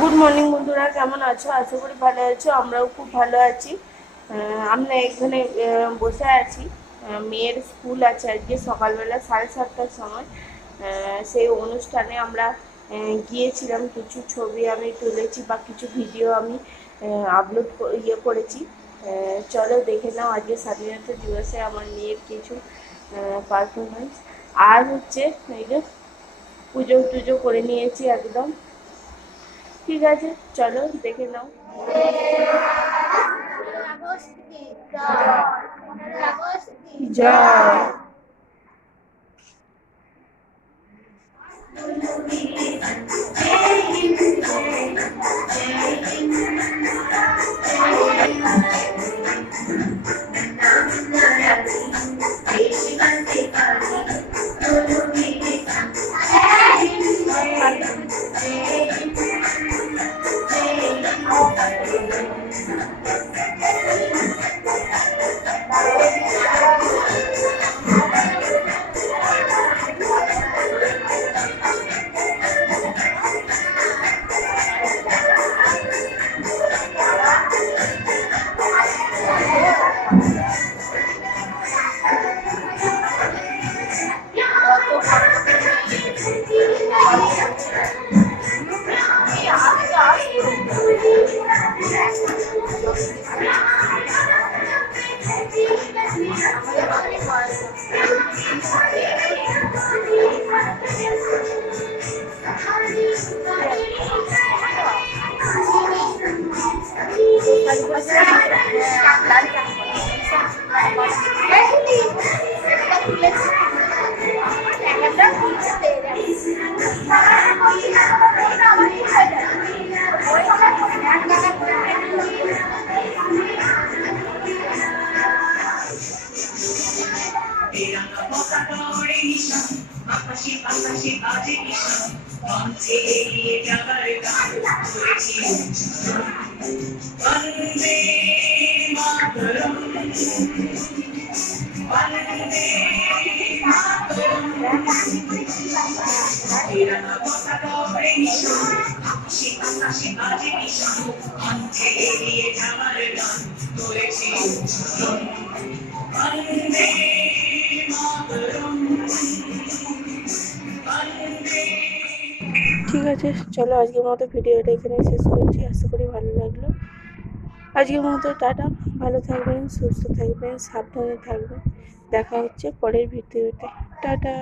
Good morning বন্ধুরা, কেমন আছো? আশা করি ভালো আছো। আমরাও খুব ভালো আছি। আমরা এখানে বসে আছি। মেয়ের স্কুল আছে আজকে সকালবেলা 7:30টার সময়। সেই অনুষ্ঠানে আমরা গিয়েছিলাম। কিছু ছবি আমি তুলেছি বা কিছু ভিডিও আমি আপলোড করেছি। চলো দেখে নাও আজকে স্বাধীনতা দিবসে আমার মেয়ের কিছু পারফরমেন্স। আর হচ্ছে এই যে পুজো টুজো করে নিয়েছি একদম। ঠিক আছে, চলো দেখে নাও। জয়। ঠিক আছে, চলো আজকের মতো ভিডিওটা এখানে শেষ করছি। আশা করি ভালো লাগলো। আজকের মতো টাটা। ভালো থাকবেন, সুস্থ থাকবেন, সাবধানে থাকবেন। দেখা হচ্ছে পরের ভিডিওতে। টাটা।